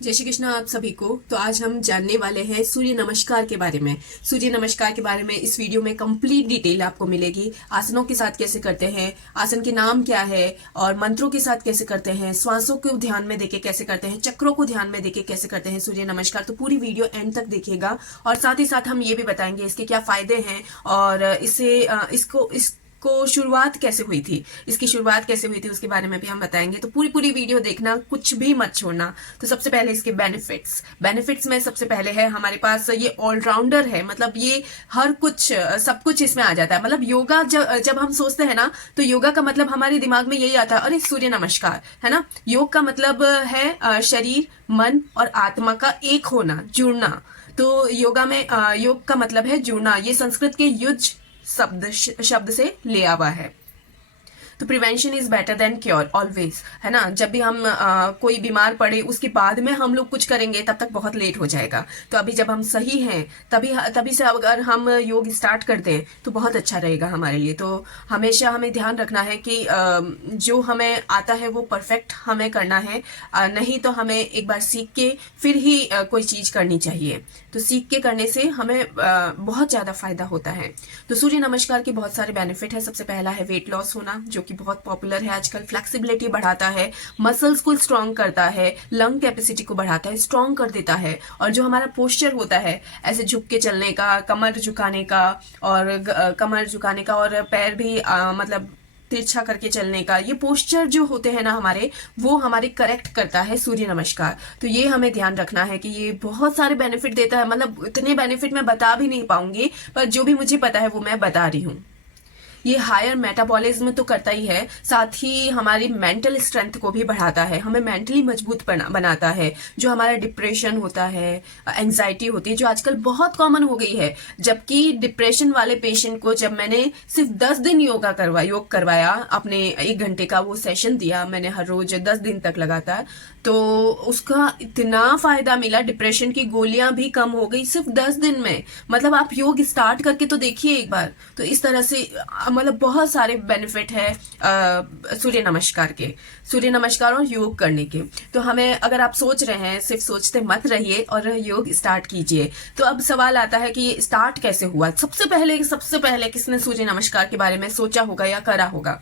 जय श्री कृष्ण आप सभी को। तो आज हम जानने वाले हैं सूर्य नमस्कार के बारे में। सूर्य नमस्कार के बारे में इस वीडियो में कंप्लीट डिटेल आपको मिलेगी। आसनों के साथ कैसे करते हैं, आसन के नाम क्या है और मंत्रों के साथ कैसे करते हैं, श्वासों को ध्यान में देके कैसे करते हैं, चक्रों को ध्यान में देके कैसे करते हैं सूर्य नमस्कार। तो पूरी वीडियो एंड तक देखिएगा और साथ ही साथ हम ये भी बताएंगे इसके क्या फायदे हैं और इसको शुरुआत कैसे हुई थी, इसकी शुरुआत कैसे हुई थी उसके बारे में भी हम बताएंगे। तो पूरी पूरी वीडियो देखना, कुछ भी मत छोड़ना। तो सबसे पहले इसके बेनिफिट्स में सबसे पहले है हमारे पास ये ऑलराउंडर है। मतलब ये हर कुछ सब कुछ इसमें आ जाता है। मतलब योगा जब हम सोचते हैं ना, तो योगा का मतलब हमारे दिमाग में यही आता है, अरे सूर्य नमस्कार है ना। योग का मतलब है शरीर, मन और आत्मा का एक होना, जुड़ना। तो योगा में योग का मतलब है जुड़ना। ये संस्कृत के युज शब्द से लिया हुआ है। तो prevention is better than cure always, है ना। जब भी हम कोई बीमार पड़े उसके बाद में हम लोग कुछ करेंगे तब तक बहुत लेट हो जाएगा। तो अभी जब हम सही हैं तभी से अगर हम योग स्टार्ट कर दें तो बहुत अच्छा रहेगा हमारे लिए। तो हमेशा हमें ध्यान रखना है कि जो हमें आता है वो परफेक्ट हमें करना है, नहीं तो हमें एक बार सीख के फिर ही कोई चीज करनी चाहिए। तो सीख के करने से हमें बहुत ज्यादा फायदा होता है। तो सूर्य नमस्कार के बहुत सारे बेनिफिट है। सबसे पहला है वेट लॉस होना, जो कि बहुत पॉपुलर है आजकल। फ्लेक्सिबिलिटी बढ़ाता है, मसल्स को स्ट्रांग करता है, लंग कैपेसिटी को बढ़ाता है, स्ट्रांग कर देता है। और जो हमारा पोस्चर होता है ऐसे झुक के चलने का, कमर झुकाने का और पैर भी मतलब तिरछा करके चलने का, ये पोस्चर जो होते हैं ना हमारे, वो हमारे करेक्ट करता है सूर्य नमस्कार। तो ये हमें ध्यान रखना है कि ये बहुत सारे बेनिफिट देता है। मतलब इतने बेनिफिट मैं बता भी नहीं पाऊंगी, पर जो भी मुझे पता है वो मैं बता रही हूँ। ये हायर मेटाबॉलिज्म तो करता ही है, साथ ही हमारी मेंटल स्ट्रेंथ को भी बढ़ाता है, हमें मेंटली मजबूत बनाता है। जो हमारा डिप्रेशन होता है, एंजाइटी होती है, जो आजकल बहुत कॉमन हो गई है। जबकि डिप्रेशन वाले पेशेंट को जब मैंने सिर्फ 10 दिन योग करवाया, अपने 1 घंटे का वो सेशन दिया मैंने हर रोज 10 दिन तक लगातार, तो उसका इतना फायदा मिला, डिप्रेशन की गोलियां भी कम हो गई सिर्फ 10 दिन में। मतलब आप योग स्टार्ट करके तो देखिए एक बार। तो इस तरह से मतलब बहुत सारे बेनिफिट है सूर्य नमस्कार और योग करने के। तो हमें, अगर आप सोच रहे हैं, सिर्फ सोचते मत रहिए और योग स्टार्ट कीजिए। तो अब सवाल आता है कि ये स्टार्ट कैसे हुआ। सबसे पहले किसने सूर्य नमस्कार के बारे में सोचा होगा या करा होगा।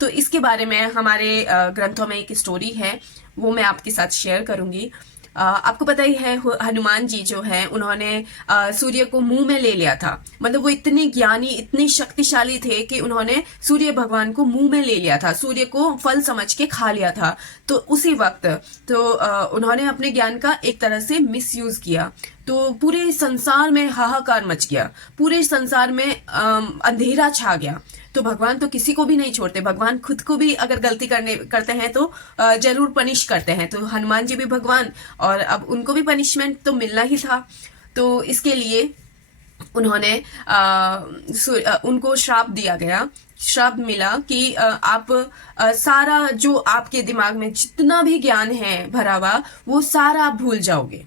तो इसके बारे में हमारे ग्रंथों में एक स्टोरी है, वो मैं आपके साथ शेयर करूंगी। आपको पता ही है हनुमान जी जो है, उन्होंने सूर्य को मुंह में ले लिया था। मतलब वो इतने ज्ञानी, इतने शक्तिशाली थे कि उन्होंने सूर्य भगवान को मुंह में ले लिया था, सूर्य को फल समझ के खा लिया था। तो उसी वक्त तो उन्होंने अपने ज्ञान का एक तरह से मिसयूज किया। तो पूरे संसार में हाहाकार मच गया, पूरे संसार में अंधेरा छा गया। तो भगवान तो किसी को भी नहीं छोड़ते, भगवान खुद को भी अगर गलती करते हैं तो जरूर पनिश करते हैं। तो हनुमान जी भी भगवान, और अब उनको भी पनिशमेंट तो मिलना ही था। तो इसके लिए उन्होंने उनको श्राप मिला कि आप सारा जो आपके दिमाग में जितना भी ज्ञान है भरा हुआ, वो सारा आप भूल जाओगे।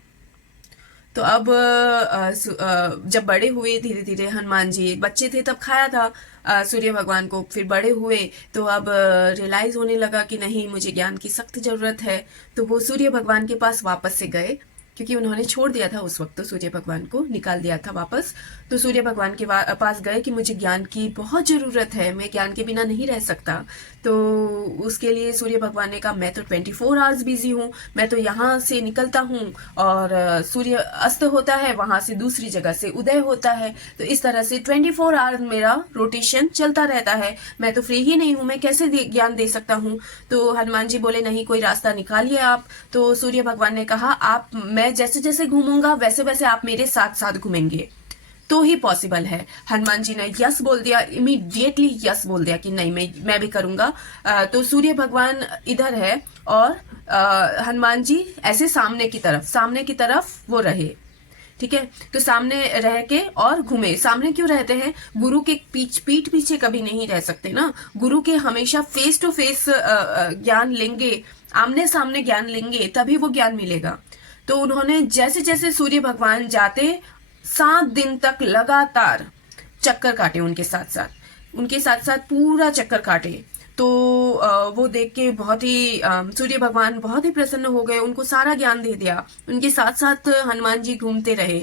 तो अब जब बड़े हुए धीरे धीरे, हनुमान जी बच्चे थे तब खाया था सूर्य भगवान को, फिर बड़े हुए तो अब रियलाइज होने लगा कि नहीं, मुझे ज्ञान की सख्त जरूरत है। तो वो सूर्य भगवान के पास वापस से गए, क्योंकि उन्होंने छोड़ दिया था उस वक्त, तो सूर्य भगवान को निकाल दिया था वापस। तो सूर्य भगवान के पास गए कि मुझे ज्ञान की बहुत जरूरत है, मैं ज्ञान के बिना नहीं रह सकता। तो उसके लिए सूर्य भगवान ने कहा, मैं तो 24 आवर्स बिजी हूँ, मैं तो यहाँ से निकलता हूँ और सूर्य अस्त होता है, वहां से दूसरी जगह से उदय होता है। तो इस तरह से 24 आवर्स मेरा रोटेशन चलता रहता है, मैं तो फ्री ही नहीं हूँ, मैं कैसे ज्ञान दे सकता हूँ। तो हनुमान जी बोले, नहीं, कोई रास्ता निकालिए आप। तो सूर्य भगवान ने कहा, मैं जैसे जैसे घूमूंगा वैसे वैसे आप मेरे साथ साथ घूमेंगे तो ही पॉसिबल है। हनुमान जी ने यस बोल दिया, इमीडिएटली यस बोल दिया कि नहीं, मैं भी करूंगा। तो सूर्य भगवान इधर है और हनुमान जी ऐसे सामने की तरफ वो रहे। ठीक है, तो सामने रह के और घूमे। सामने क्यों रहते हैं? गुरु के पीठ पीछे कभी नहीं रह सकते ना। गुरु के हमेशा फेस टू फेस ज्ञान लेंगे, आमने सामने ज्ञान लेंगे, तभी वो ज्ञान मिलेगा। तो उन्होंने जैसे जैसे सूर्य भगवान जाते, 7 दिन तक लगातार चक्कर काटे, उनके साथ साथ पूरा चक्कर काटे। तो वो देख के बहुत ही सूर्य भगवान बहुत ही प्रसन्न हो गए, उनको सारा ज्ञान दे दिया। उनके साथ साथ हनुमान जी घूमते रहे।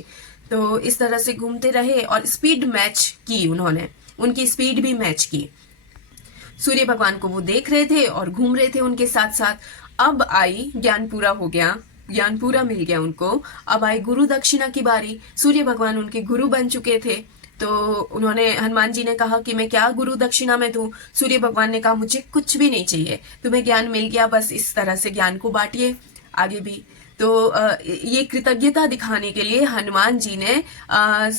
तो इस तरह से घूमते रहे और स्पीड मैच की उन्होंने, उनकी स्पीड भी मैच की। सूर्य भगवान को वो देख रहे थे और घूम रहे थे उनके साथ साथ। अब आई, ज्ञान पूरा हो गया, ज्ञान पूरा मिल गया उनको। अब आई गुरु दक्षिणा की बारी। सूर्य भगवान उनके गुरु बन चुके थे। तो उन्होंने, हनुमान जी ने कहा कि मैं क्या गुरु दक्षिणा में दूं। सूर्य भगवान ने कहा मुझे कुछ भी नहीं चाहिए, तुम्हें ज्ञान मिल गया, बस इस तरह से ज्ञान को बांटिए आगे भी। तो ये कृतज्ञता दिखाने के लिए हनुमान जी ने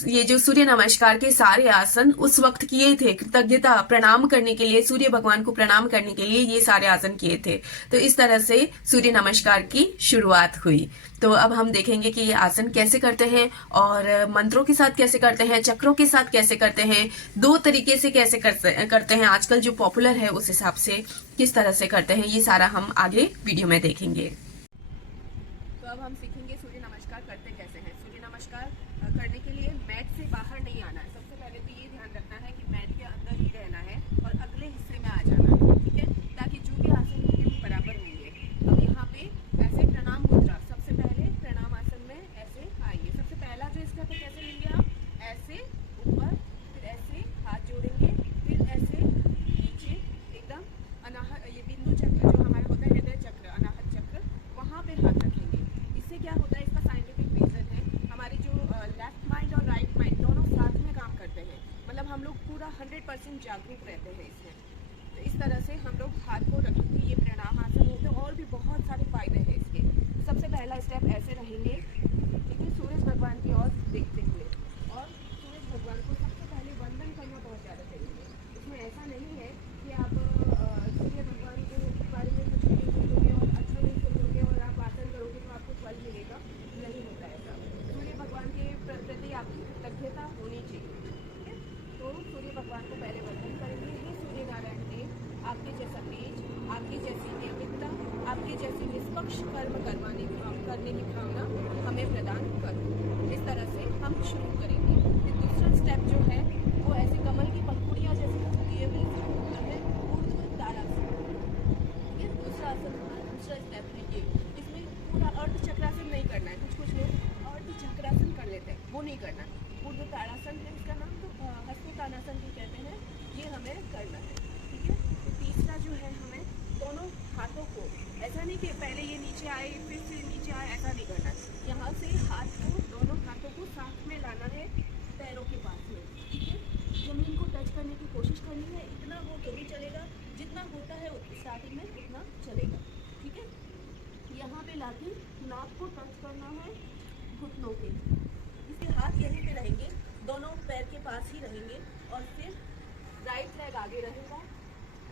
ये जो सूर्य नमस्कार के सारे आसन उस वक्त किए थे, कृतज्ञता प्रणाम करने के लिए, सूर्य भगवान को प्रणाम करने के लिए ये सारे आसन किए थे। तो इस तरह से सूर्य नमस्कार की शुरुआत हुई। तो अब हम देखेंगे कि ये आसन कैसे करते हैं और मंत्रों के साथ कैसे करते हैं, चक्रों के साथ कैसे करते हैं, दो तरीके से कैसे करते हैं, आजकल जो पॉपुलर है उस हिसाब से किस तरह से करते हैं, ये सारा हम आगे वीडियो में देखेंगे। तो अब हम सीखेंगे सूर्य नमस्कार करते कैसे हैं। सूर्य नमस्कार करने के लिए मैट से बाहर नहीं आना है। सबसे पहले तो ये ध्यान रखना है कि मैट के अंदर ही रहना है और अगले हिस्से में आ जाना है, ठीक है, ताकि जो भी आसन होंगे वो बराबर होंगे। अब यहाँ पे ऐसे प्रणाम मुद्रा, सबसे पहले प्रणाम आसन में ऐसे आइए। सबसे पहला जो स्टेप है कैसे लेंगे आप, ऐसे ऊपर, फिर ऐसे हाथ जोड़ेंगे, फिर ऐसे नीचे एकदम अनाहत, ये बिंदु चक्र जो हमारा होता है, हृदय चक्र, अनाहत चक्र, वहाँ पे हाथ रखेंगे। इससे क्या होता है, इसका साइंटिफिक रीजन है, हमारी जो लेफ्ट माइंड और राइट माइंड दोनों साथ में काम करते हैं, मतलब हम लोग पूरा 100% जागरूक रहते हैं इसमें। तो इस तरह से हम लोग हाथ को रखेंगे, ये प्रणाम आसन होते हैं और भी बहुत सारे फायदे हैं इसके। सबसे पहला स्टेप ऐसे रहेंगे, ठीक है, सूरज भगवान की ओर देखते हुए, और सूरज भगवान को सबसे पहले वंदन करना बहुत ज़्यादा चाहिए। इसमें ऐसा नहीं है कि आप सूर्य भगवान के बारे में कुछ नहीं सोचोगे और अच्छा नहीं सोचोगे और आप आसन करोगे तो आपको फल मिलेगा, नहीं होता ऐसा। सूर्य भगवान के प्रति आपकी कृतज्ञता होनी चाहिए, ठीक है। तो सूर्य भगवान को पहले वंदन करेंगे, हे सूर्य नारायण देव, आपके जैसा तेज, आपकी जैसी नियमितता, आपके जैसी निष्पक्ष कर्म करने की भावना हमें प्रदान करो। इस तरह से हम शुरू करेंगे। फिर दूसरा स्टेप जो है वो ऐसे कमल की पंखुड़ियाँ जैसे लिए हुए है, ऊर्ध्व ताड़ासन, ठीक है। दूसरा आसन हमारा, दूसरा स्टेप है ये। इसमें पूरा अर्ध चक्रासन नहीं करना है, कुछ लोग अर्ध चक्रासन कर लेते हैं, वो नहीं करना है। ऊर्ध्व ताड़ासन है इसका नाम, तो हस्तोत्तानासन भी कहते हैं, ये हमें करना है, ठीक है। तो तीसरा जो है, हमें दोनों हाथों को, ऐसा नहीं कि पहले ये नीचे आए फिर से नीचे आए, ऐसा नहीं करना है। यहाँ से हाथ को, दोनों हाथों को साथ में लाना है पैरों के पास में, ठीक है। जमीन को टच करने की कोशिश करनी है, इतना हो तो भी चलेगा, जितना होता है स्टार्टिंग में उतना चलेगा, ठीक है। यहाँ पे लाके नाक को टच करना है घुटनों के, इसके हाथ यहीं पे रहेंगे, दोनों पैर के पास ही रहेंगे, और फिर राइट लेग आगे रहेगा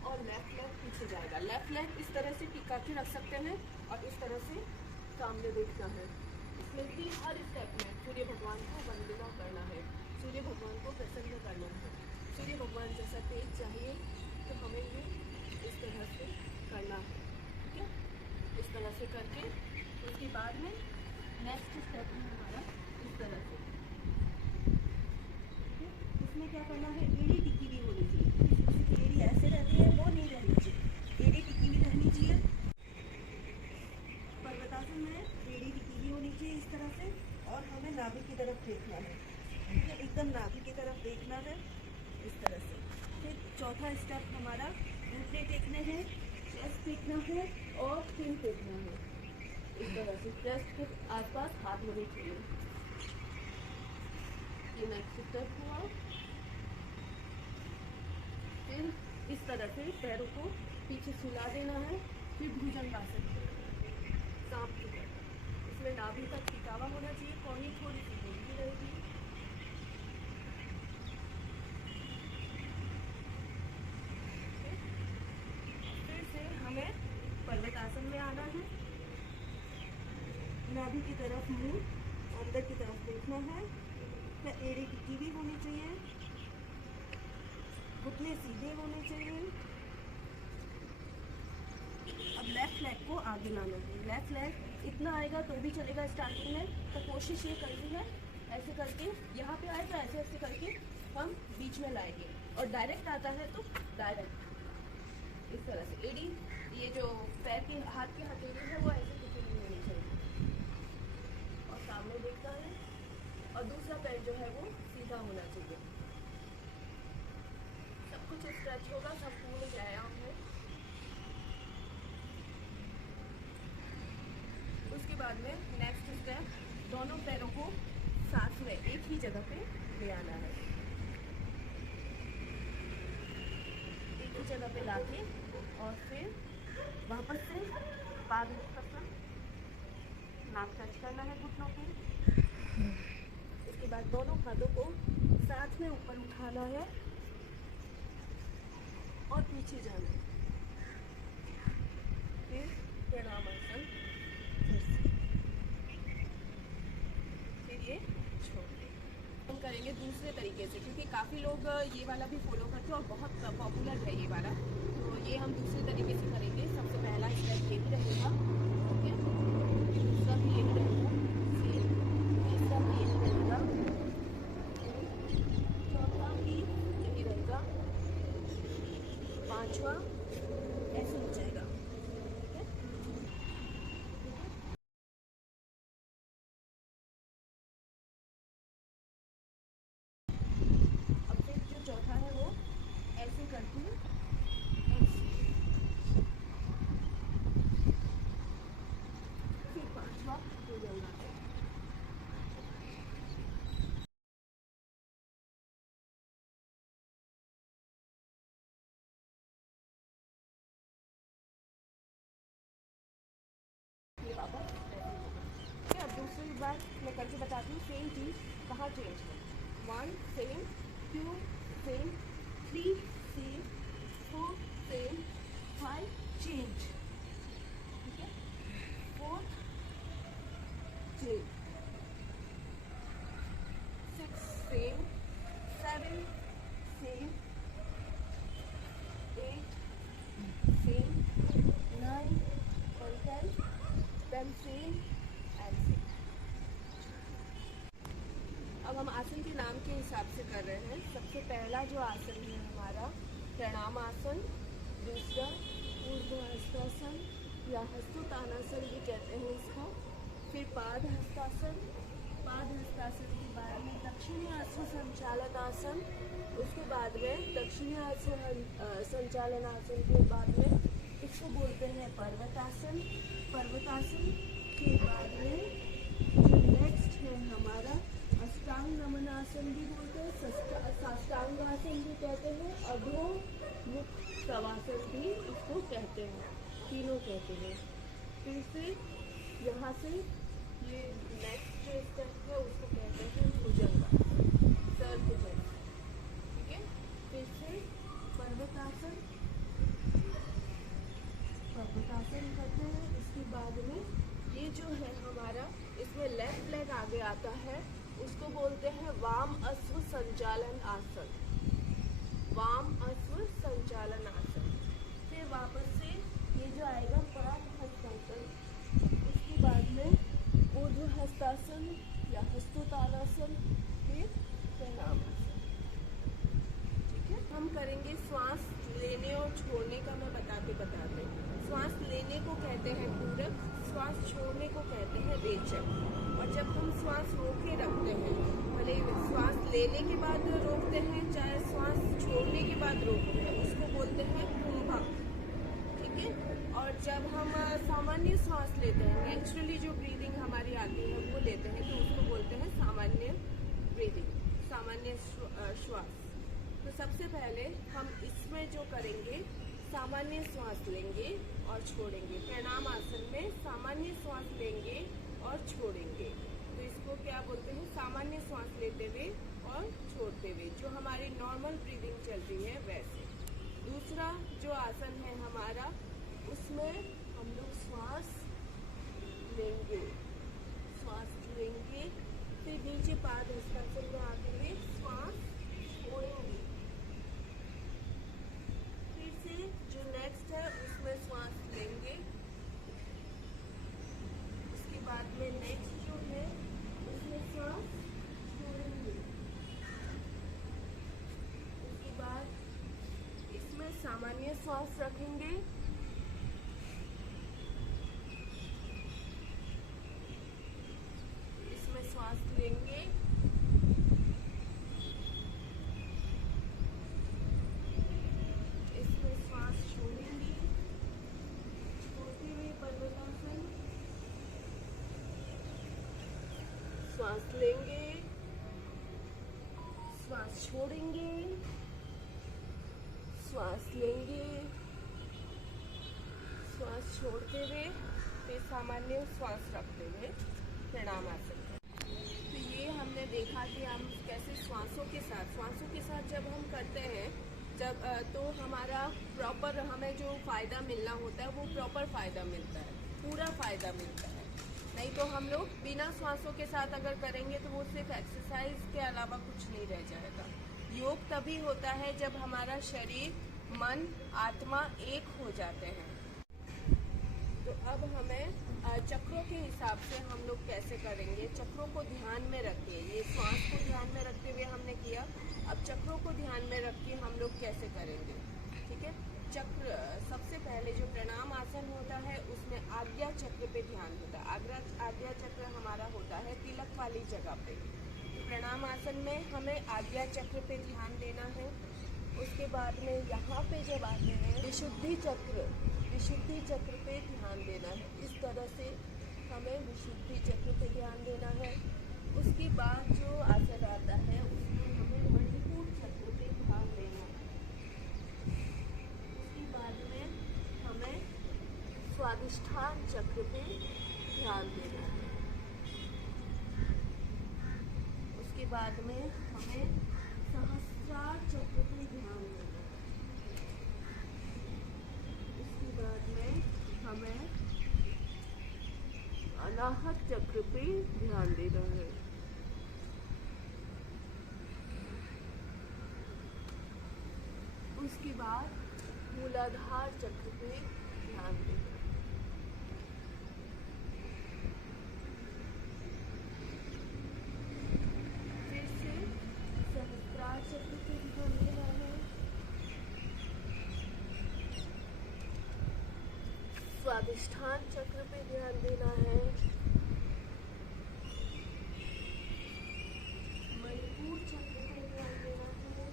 और लेफ्ट लेग पीछे जाएगा। लेफ्ट लेग इस तरह से टिका के रख सकते हैं और इस तरह से सामने देखना है। इसमें भी हर स्टेप में सूर्य भगवान को वंदना करना है, सूर्य भगवान को प्रसन्न करना है। सूर्य भगवान जैसा तेज चाहिए तो हमें ये इस तरह से करना है, ठीक है। इस तरह से करके उसके बाद में नेक्स्ट स्टेप है हमारा इस तरह से, ठीक है। इसमें क्या करना है, एड़ी टिकी भी होनी चाहिए, एड़ी ऐसे रहती है वो नहीं रहनी चाहिए, एड़ी टिकी भी रहनी चाहिए। पर्वतासन में एड़ी टिकी भी होनी चाहिए इस तरह से, और हमें नाभि की तरफ देखना है, ठीक है, एकदम नाभि की तरफ देखना है इस तरह से। फिर चौथा स्टेप हमारा, घुटने टेकने हैं, चेस्ट टेकना है और फिर टेकना है इस तरह से। चेस्ट के आसपास हाथ होने चाहिए। ये नेक्स्ट स्टेप हुआ। फिर इस तरह से पैरों को पीछे सुला देना है, फिर भुजंगासन, सांप की तरह। इसमें नाभि तक टिकावा होना चाहिए, कोहनी थोड़ी सी नीचे रहेगी। फिर से हमें पर्वतासन में आना है, नाभि की तरफ मुंह, अंदर की तरफ देखना है, फिर एड़ी टिकी भी होनी चाहिए, घुटने सीधे होने चाहिए। अब लेफ्ट लेग को आगे लाना है, लेफ्ट लेग इतना आएगा तो भी चलेगा स्टार्टिंग में, तो कोशिश ये करनी है ऐसे करके, यहाँ पे आए तो ऐसे ऐसे करके हम बीच में लाएंगे, और डायरेक्ट आता है तो डायरेक्ट इस तरह से एड़ी, ये जो पैर की हाथ की हथेली है वो ऐसे पीछे नहीं होनी चाहिए और सामने देखता है, और दूसरा पैर जो है वो सीधा होना चाहिए। सब कुछ स्ट्रेच होगा, संपूर्ण व्यायाम है। उसके बाद में नेक्स्ट स्टेप, दोनों पैरों को साथ में एक ही जगह पे ले आना है, एक ही जगह पे लाके और फिर वापस से पाद करना, नाक टच करना है घुटनों के। इसके बाद दोनों हाथों को साथ में ऊपर उठाना है और पीछे जाना है, फिर प्रणामासन, फिर ये छोड़ दें। हम करेंगे दूसरे तरीके से, क्योंकि काफ़ी लोग ये वाला भी फॉलो करते हैं और बहुत पॉपुलर है ये वाला, तो ये हम दूसरे तरीके से करेंगे। सबसे पहला स्टेप ये भी रहेगा, ओके, दूसरा भी यही रहेगा, तीसरा भी यही रहेगा, चौथा भी यही रहेगा, पांचवा ऐसे हो जाएगा, ठीक है। अब फिर जो चौथा है वो ऐसे करके फिर पांचवा हो जाएगा। ये वापस ऐसे, अब दूसरी बार मैं करके बताती हूँ। सेम चीज़ कहाँ चेंज है, 1 same, 2 same, 3 same, 4 same, 5 change, ठीक है, 4 change, 6 same, 7 same, 8 same, 9 and 10 same and same. अब हम आसन के नाम के हिसाब से कर रहे हैं। सबसे पहला जो आसन है हमारा प्रणाम आसन, दूसरा ऊर्ध्व हस्तासन या हस्तोत्तानासन भी कहते हैं इसको, फिर पाद हस्तासन, पाद हस्तासन के बाद में दक्षिणी अश्व संचालन आसन, उसके बाद में दक्षिणी अश्व संचालन आसन के बाद में इसको बोलते हैं पर्वतासन, पर्वतासन के बाद में जो नेक्स्ट है हमारा अष्टांग नमनासन भी बोलते हैं, साष्टांग आसन भी कहते हैं, अधोमुख शवासन भी इसको कहते हैं, तीनों कहते हैं। फिर से यहाँ से ये नेक्स्ट जो स्टेप है उसको कहते हैं भुजंगासन, सर्वभुजंग, ठीक है। फिर से पर्वतासन, पर्वतासन करते हैं। इसके बाद में ये जो है हमारा, इसमें लेफ्ट लेग आगे आता है, उसको बोलते हैं वाम अश्व संचालन आसन, वाम अश्व संचालन आसन। फिर वापस से ये जो आएगा पाद हस्तासन, उसके बाद में ऊर्ध्व हस्तासन या हस्तोत्तानासन, फिर प्रणामासन, ठीक है। हम करेंगे श्वास लेने और छोड़ने का, मैं बताते बताते। श्वास लेने को कहते हैं पूरक, श्वास छोड़ने को कहते हैं रेचक। और जब हम श्वास रोके रखते हैं, भले श्वास लेने के बाद रोकते हैं चाहे श्वास छोड़ने के बाद रोकते हैं, उसको बोलते हैं कुंभक, ठीक है। और जब हम सामान्य श्वास लेते हैं, नेचुरली जो ब्रीदिंग हमारी आती है वो लेते हैं, तो उसको बोलते हैं सामान्य ब्रीदिंग, सामान्य श्वास। तो सबसे पहले हम इसमें जो करेंगे, सामान्य श्वास लेंगे और छोड़ेंगे। प्रणाम आसन में सामान्य श्वास लेंगे और छोड़ेंगे, तो इसको क्या बोलते हैं, सामान्य श्वास लेते हुए और छोड़ते हुए, जो हमारी नॉर्मल ब्रीदिंग चल रही है वैसे। दूसरा जो आसन है हमारा, उसमें हम लोग श्वास लेंगे, श्वास लेंगे, फिर नीचे पाद हस्तासन में आते हुए श्वास छोड़ेंगे, फिर से जो नेक्स्ट है उसमें श्वास लेंगे, उसके बाद में नेक्स्ट जो है उसमें श्वास छोड़ेंगे, उसके बाद इसमें सामान्य सामान्य श्वास रखेंगे। इसमें श्वास लेंगे, इसमें श्वास छोड़ेंगे, छोड़ते हुए पर्वतासन। श्वास लेंगे, श्वास छोड़ेंगे, श्वास लेंगे, श्वास छोड़ते हुए फिर सामान्य श्वास रखते हुए प्रणामासन। तो ये हमने देखा कि हम कैसे श्वासों के साथ जब हम करते हैं जब तो हमारा प्रॉपर हमें जो फ़ायदा मिलना होता है वो प्रॉपर फ़ायदा मिलता है, पूरा फ़ायदा मिलता है। नहीं तो हम लोग बिना श्वासों के साथ अगर करेंगे तो वो सिर्फ एक्सरसाइज के अलावा कुछ नहीं रह जाएगा। योग तभी होता है जब हमारा शरीर, मन, आत्मा एक हो जाते हैं। तो अब हमें चक्रों के हिसाब से हम लोग कैसे करेंगे, चक्रों को ध्यान में रखिए। ये श्वास को ध्यान में रखते हुए हमने किया, अब चक्रों को ध्यान में रख के हम लोग कैसे करेंगे, ठीक है। चक्र सबसे पहले जो प्रणाम आसन होता है उसमें आज्ञा चक्र पे ध्यान होता है। आज्ञा चक्र हमारा होता है तिलक वाली जगह पे। प्रणाम आसन में हमें आज्ञा चक्र पे ध्यान देना है। उसके बाद में यहाँ पे जब आते हैं विशुद्धि चक्र पे ध्यान देना है। इस तरह से हमें विशुद्धि चक्र पे ध्यान देना है। उसके बाद जो आसन आता है उसमें हमें मणिपुर चक्र पे ध्यान देना है। उसके बाद में हमें स्वादिष्ठान चक्र पे ध्यान देना है। उसके बाद में हमें सहस्रार चक्र पे ध्यान देना है। उसके बाद में हमें अनाहत चक्र पे ध्यान देना है। उसके बाद मूलाधार चक्र पे ध्यान देना है। फिर से सहस्त्रार चक्र पे ध्यान देना है। स्वादिष्ठान चक्र पे ध्यान देना है। मणिपुर चक्र पे ध्यान देना है।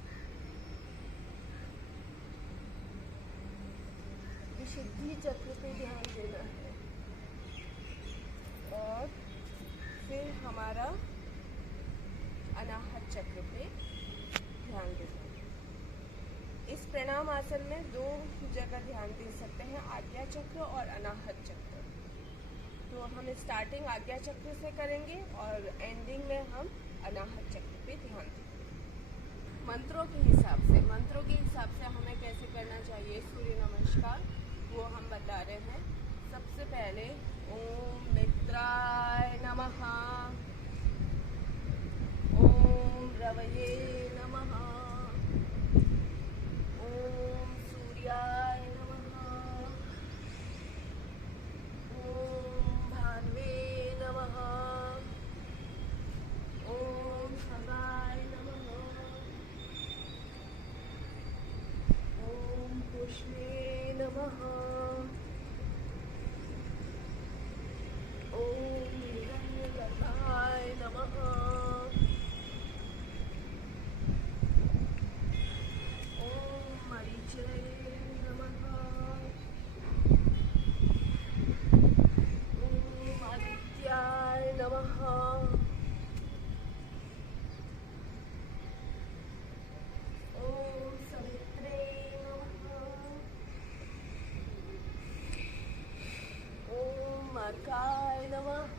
विशुद्धि चक्र पे ध्यान देना है। और फिर हमारा अनाहत चक्र पे ध्यान देना है। इस प्रणाम आसन में दो जगह ध्यान दे सकते हैं, आज्ञा चक्र और अनाहत चक्र। तो हम स्टार्टिंग आज्ञा चक्र से करेंगे और एंडिंग में हम अनाहत चक्र पे ध्यान देंगे। मंत्रों के हिसाब से हमें कैसे करना चाहिए सूर्य नमस्कार, वो हम बता रहे हैं। सबसे पहले ओम मित्राय नमः, ओम रवये नमः, ओम सूर्याय नमः, ओम भान्वे नमः, ओम खगाय नमः, ओम पुष्पे नमः, ओम हिरण्यगर्भाय नमः, मार्काय नमः,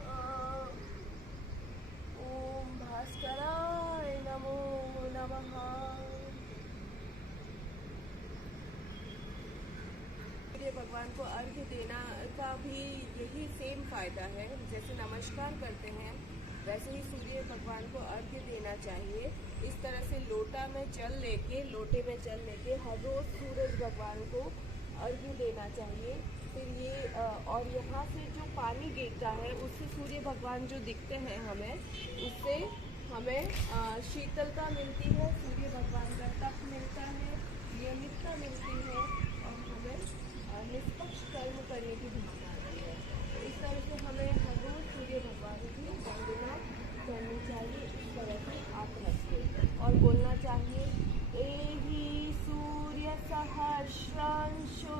ओम भास्कराय नमो नमः। सूर्य भगवान को अर्घ्य देना का भी यही सेम फायदा है। जैसे नमस्कार करते हैं वैसे ही सूर्य भगवान को अर्घ्य देना चाहिए। इस तरह से लोटे में जल लेके हर रोज सूरज भगवान को अर्घ्य देना चाहिए। फिर ये और यहाँ से जो पानी गिरता है उससे सूर्य भगवान जो दिखते हैं हमें, उससे हमें शीतलता मिलती है, सूर्य भगवान का तप मिलता है, नियमितता मिलती है और निष्पक्ष कर्म करने की भावना आती है। तो इस तरह से हमें हर रोज सूर्य भगवान की वंदना करनी चाहिए। इस तरह से आप रखिए और बोलना चाहिए, एहि सूर्य सहस्रांशो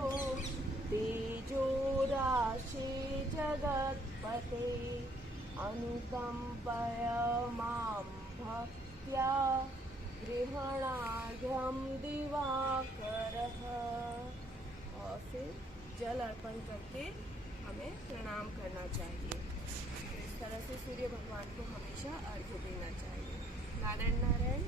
तेजो राशि जगत्पते अनुकंपय मां भक्त्या गृहणार्घ्यं दिवाकरः। और फिर जल अर्पण करके हमें प्रणाम करना चाहिए। इस तरह से सूर्य भगवान को हमेशा अर्घ्य देना चाहिए। नारायण नारायण।